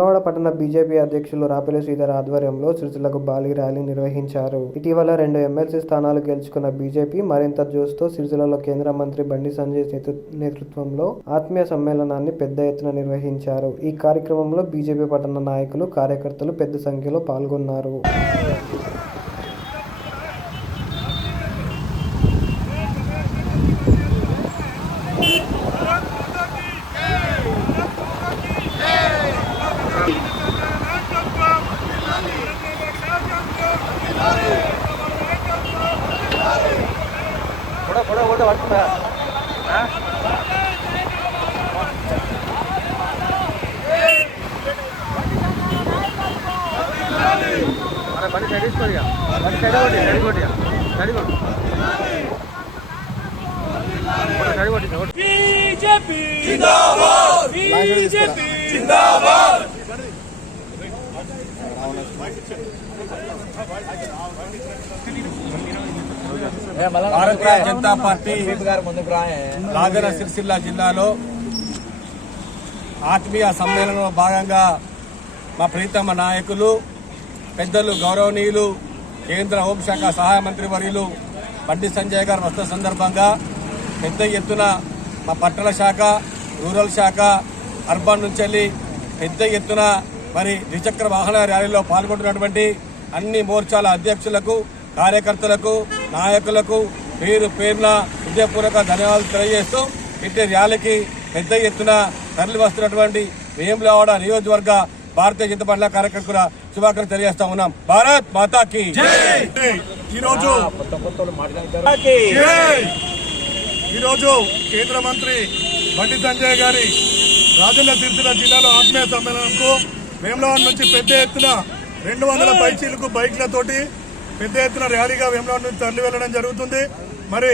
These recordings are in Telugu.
వేములవాడ పట్టణ బీజేపీ అధ్యక్షులు రాపెల్లి శ్రీధర్ ఆధ్వర్యంలో సిరిసిల్లకు భారీ ర్యాలీ నిర్వహించారు. ఇటీవల 2 ఎమ్మెల్సీ స్థానాలు గెలుచుకున్న బీజేపీ మరింత జోష్తో సిరిసిల్లలో కేంద్ర మంత్రి బండి సంజయ్ నేతృత్వంలో ఆత్మీయ సమ్మేళనాన్ని పెద్ద ఎత్తున నిర్వహించారు. ఈ కార్యక్రమంలో బీజేపీ పట్టణ నాయకులు, కార్యకర్తలు పెద్ద సంఖ్యలో పాల్గొన్నారు. భారతీయ జనతా పార్టీ రాజన్న సిరిసిల్ల జిల్లాలో ఆత్మీయ సమ్మేళనంలో భాగంగా మా ప్రీతమ నాయకులు, పెద్దలు, గౌరవనీయులు కేంద్ర హోంశాఖ సహాయ మంత్రి వర్యులు బండి సంజయ్ గారు వస్తున్న సందర్భంగా పెద్ద ఎత్తున మా పట్టణ శాఖ, రూరల్ శాఖ, అర్బన్ నుంచి పెద్ద ఎత్తున మరి ద్విచక్ర వాహన ర్యాలీలో పాల్గొంటున్నటువంటి అన్ని మోర్చాల అధ్యక్షులకు, కార్యకర్తలకు, నాయకులకు పేరు పేరున హృదయపూర్వక ధన్యవాదాలు తెలియజేస్తూ ఇట్టి ర్యాలీకి పెద్ద ఎత్తున తరలి వస్తున్నటువంటి వేములవాడ నియోజకవర్గ భారతీయ జనతా పార్టీ కార్యకర్తల శుభాకాంక్షలు తెలియజేస్తా ఉన్నాం. భారత్ మాతాకి ఈరోజు కేంద్ర మంత్రి బండి సంజయ్ గారి రాజన్న సిరిసిల్ల జిల్లాలో ఆత్మీయ సమ్మేళనంకు వేములవాడ నుంచి పెద్ద ఎత్తున 200 పైచీలకు బైక్లతోటి పెద్ద ఎత్తున ర్యాలీగా వేములవాడ నుంచి తరలి వెళ్లడం జరుగుతుంది. మరి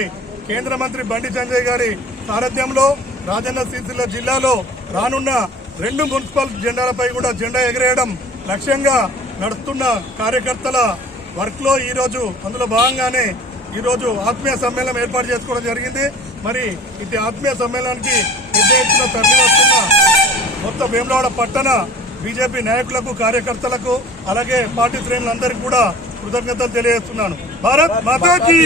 కేంద్ర మంత్రి బండి సంజయ్ గారి సారథ్యంలో రాజన్న సిరిసిల్ల జిల్లాలో రానున్న 2 మున్సిపల్ జెండాలపై కూడా జెండా ఎగరేయడం లక్ష్యంగా నడుస్తున్న కార్యకర్తల వర్క్ లో ఈరోజు అందులో భాగంగానే ఈరోజు ఆత్మీయ సమ్మేళనం ఏర్పాటు చేసుకోవడం జరిగింది. మరి ఇది ఆత్మీయ సమ్మేళనానికి పెద్ద ఎత్తున తరలి వస్తున్న మొత్తం వేములవాడ పట్టణ బీజేపీ నాయకులకు, కార్యకర్తలకు, అలాగే పార్టీ శ్రేణులందరికీ కూడా కృతజ్ఞతలు తెలియజేస్తున్నాను. భారత్ మాతాకి